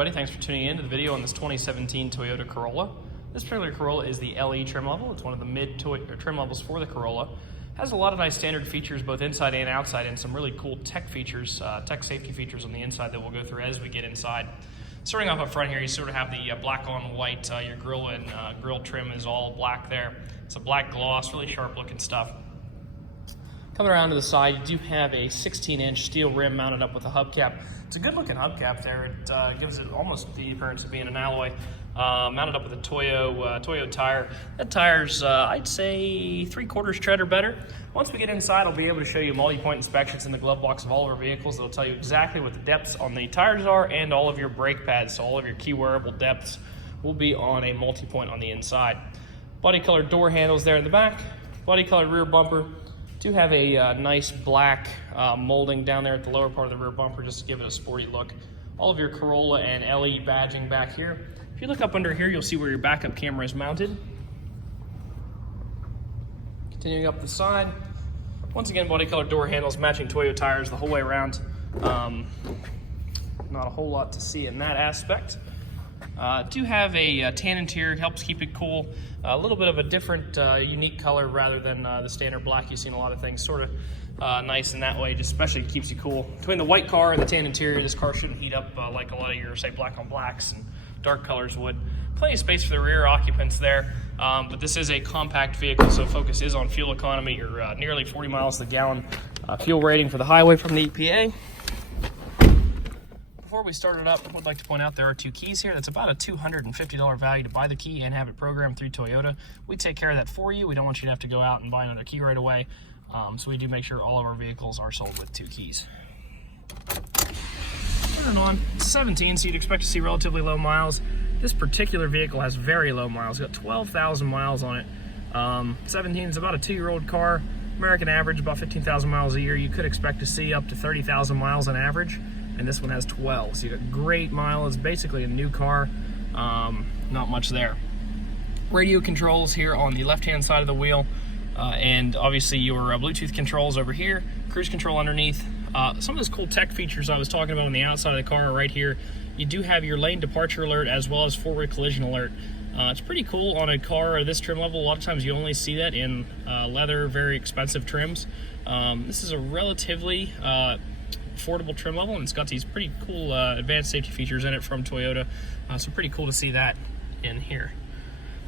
everybody, thanks for tuning in to the video on this 2017 Toyota Corolla. This particular Corolla is the LE trim level. It's one of the mid trim levels for the Corolla. Has a lot of nice standard features both inside and outside, and some really cool tech features, tech safety features on the inside that we'll go through as we get inside. Starting off up front here, you sort of have the black on white. Your grille and grille trim is all black there. It's a black gloss, really sharp looking stuff. Coming around to the side, you do have a 16-inch steel rim mounted up with a hubcap. It's a good looking hubcap there. It gives it almost the appearance of being an alloy. Mounted up with a Toyo tire. That tire's, I'd say, 3/4 tread or better. Once we get inside, I'll be able to show you multi-point inspections in the glove box of all of our vehicles. It'll tell you exactly what the depths on the tires are and all of your brake pads. So all of your key wearable depths will be on a multi-point on the inside. Body colored door handles there in the back. Body colored rear bumper. Do have a nice black molding down there at the lower part of the rear bumper just to give it a sporty look. All of your Corolla and LE badging back here. If you look up under here, you'll see where your backup camera is mounted. Continuing up the side, once again, body colored door handles, matching Toyo tires the whole way around. Not a whole lot to see in that aspect. Do have a tan interior, helps keep it cool. A little bit of a different, unique color rather than the standard black. You've seen a lot of things sort of nice in that way, just especially keeps you cool. Between the white car and the tan interior, this car shouldn't heat up like a lot of your, say, black on blacks and dark colors would. Plenty of space for the rear occupants there, but this is a compact vehicle, so focus is on fuel economy. You're nearly 40 miles to the gallon fuel rating for the highway from the EPA. Before we start it up, I would like to point out there are 2 keys here. That's about a $250 value to buy the key and have it programmed through Toyota. We take care of that for you. We don't want you to have to go out and buy another key right away. So we do make sure all of our vehicles are sold with 2 keys. Turn it on. It's 17, so you'd expect to see relatively low miles. This particular vehicle has very low miles. It's got 12,000 miles on it. 17 is about a 2-year-old car. American average, about 15,000 miles a year. You could expect to see up to 30,000 miles on average. And this one has 12, so you got great mileage. Basically a new car, not much there. Radio controls here on the left-hand side of the wheel, and obviously your Bluetooth controls over here, cruise control underneath. Some of those cool tech features I was talking about on the outside of the car are right here. You do have your lane departure alert as well as forward collision alert. It's pretty cool on a car of this trim level. A lot of times you only see that in leather, very expensive trims. This is a relatively affordable trim level, and it's got these pretty cool advanced safety features in it from Toyota, so pretty cool to see that in here.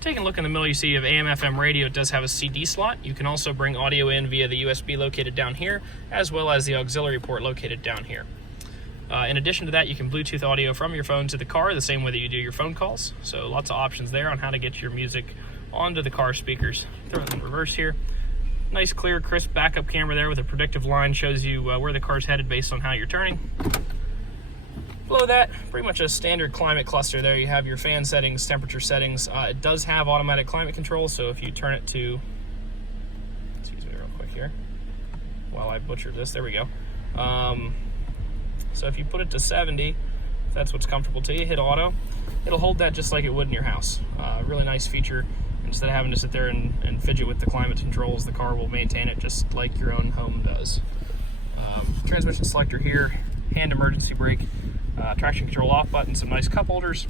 Taking a look in the middle, you see you have AM/FM radio. It does have a CD slot. You can also bring audio in via the USB located down here, as well as the auxiliary port located down here. In addition to that, you can Bluetooth audio from your phone to the car the same way that you do your phone calls, so lots of options there on how to get your music onto the car speakers. Throw it in reverse here. Nice, clear, crisp backup camera there with a predictive line, shows you where the car's headed based on how you're turning. Below that, pretty much a standard climate cluster there. You have your fan settings, temperature settings. It does have automatic climate control, so if you turn it to, excuse me real quick here, while I butchered this, there we go. So if you put it to 70, if that's what's comfortable to you, hit auto. It'll hold that just like it would in your house. Really nice feature. Instead of having to sit there and fidget with the climate controls, the car will maintain it just like your own home does. Transmission selector here, hand emergency brake, traction control off button, some nice cup holders.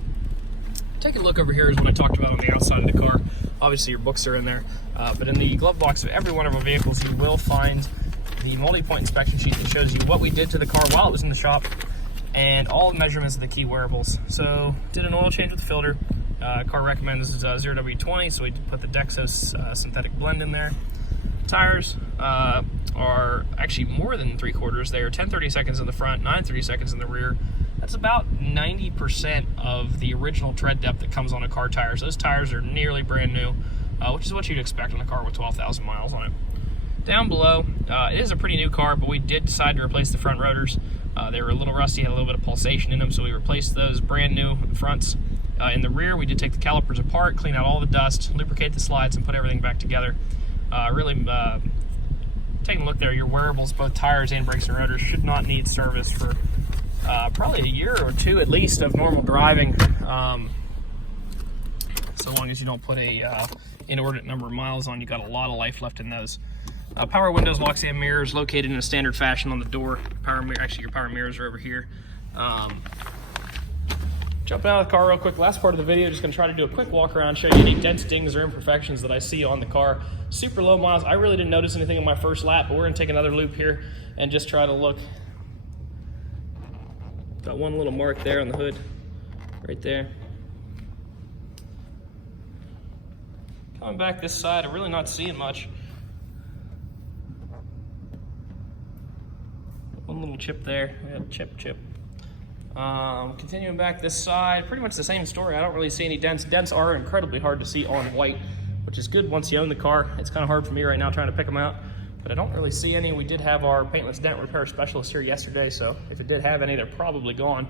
Taking a look over here is what I talked about on the outside of the car. Obviously your books are in there, but in the glove box of every one of our vehicles you will find the multi-point inspection sheet that shows you what we did to the car while it was in the shop and all the measurements of the key wearables. So did an oil change with the filter. Car recommends 0W20, so we put the Dexos synthetic blend in there. Tires are actually more than 3/4. They are 10/32 in the front, 9/32 in the rear. That's about 90% of the original tread depth that comes on a car tire. So those tires are nearly brand new, which is what you'd expect on a car with 12,000 miles on it. Down below, it is a pretty new car, but we did decide to replace the front rotors. They were a little rusty, had a little bit of pulsation in them, so we replaced those brand new fronts. In the rear, we did take the calipers apart, clean out all the dust, lubricate the slides, and put everything back together. Really taking a look there, your wearables, both tires and brakes and rotors, should not need service for probably a year or 2 at least of normal driving, so long as you don't put a inordinate number of miles on. You got a lot of life left in those. Power windows, locks and mirrors located in a standard fashion on the door. Actually your power mirrors are over here. Jumping out of the car real quick, last part of the video, just gonna try to do a quick walk around, show you any dents, dings, or imperfections that I see on the car. Super low miles. I really didn't notice anything on my first lap, but we're gonna take another loop here and just try to look. Got one little mark there on the hood, right there. Coming back this side, I'm really not seeing much. One little chip there, yeah, chip. Continuing back this side, pretty much the same story. I don't really see any dents. Dents are incredibly hard to see on white, which is good once you own the car. It's kind of hard for me right now trying to pick them out, but I don't really see any. We did have our paintless dent repair specialist here yesterday, so if it did have any, they're probably gone.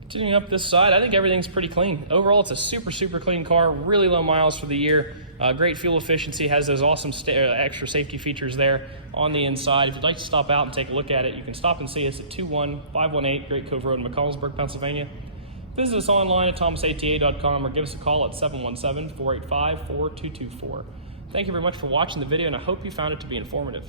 Continuing up this side, I think everything's pretty clean. Overall, it's a super clean car, really low miles for the year. Great fuel efficiency, has those awesome extra safety features there on the inside. If you'd like to stop out and take a look at it, you can stop and see us at 21518 Great Cove Road in McConnellsburg, Pennsylvania. Visit us online at thomasata.com or give us a call at 717-485-4224. Thank you very much for watching the video, and I hope you found it to be informative.